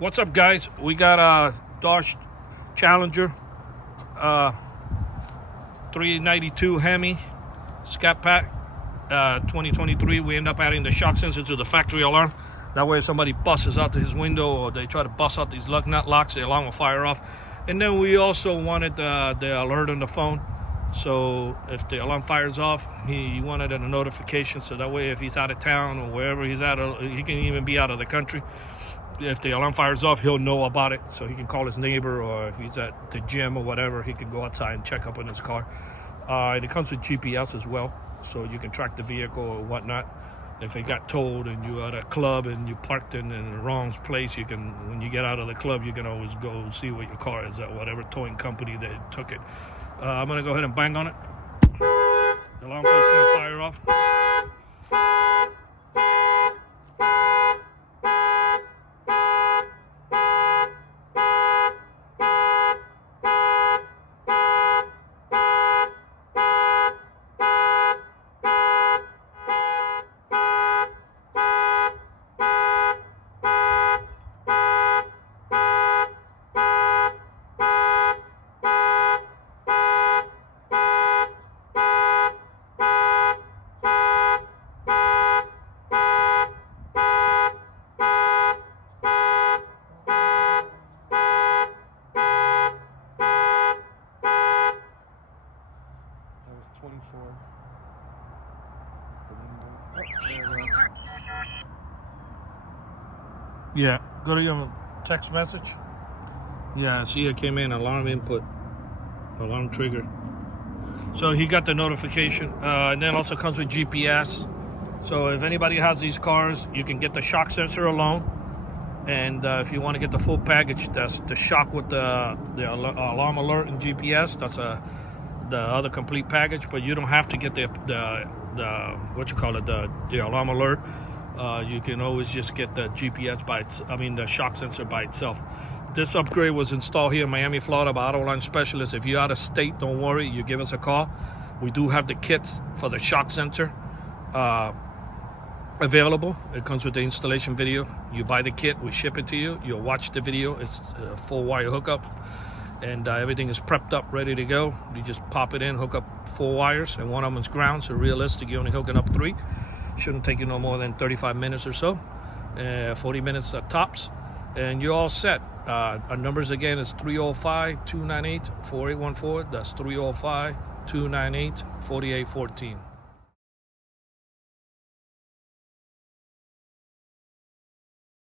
What's up, guys? We got a Dodge Challenger 392 Hemi Scat Pack 2023. We end up adding the shock sensor to the factory alarm. That way if somebody busts out his window or they try to bust out these lug nut locks, the alarm will fire off. And then we also wanted the alert on the phone. So if the alarm fires off, he wanted a notification, so that way if he's out of town or wherever he's at, he can even be out of the country. If the alarm fires off, he'll know about it, so he can call his neighbor, or if he's at the gym or whatever, he can go outside and check up on his car. And it comes with GPS as well, so you can track the vehicle or whatnot. If it got towed and you're at a club and you parked in the wrong place, you can, when you get out of the club, you can always go see what your car is at, whatever towing company that took it. I'm gonna go ahead and bang on it. The alarm is gonna fire off. That was 24. There we go. Yeah, go to your text message. Yeah, see, it came in, alarm input, alarm trigger. So he got the notification, and then also comes with GPS. So if anybody has these cars, you can get the shock sensor alone. And if you want to get the full package, that's the shock with the alarm alert and GPS. That's the other complete package, but you don't have to get the alarm alert. You can always just get the GPS the shock sensor by itself. This upgrade was installed here in Miami, Florida by Autoline Specialists. If you're out of state, don't worry, you give us a call. We do have the kits for the shock sensor available. It comes with the installation video. You buy the kit, we ship it to you. You'll watch the video. It's a full wire hookup, and everything is prepped up, ready to go. You just pop it in, hook up 4 wires, and one of them is ground, so realistic, you're only hooking up 3. Shouldn't take you no more than 35 minutes or so, 40 minutes at tops, and you're all set. Our numbers again is 305-298-4814. That's 305-298-4814.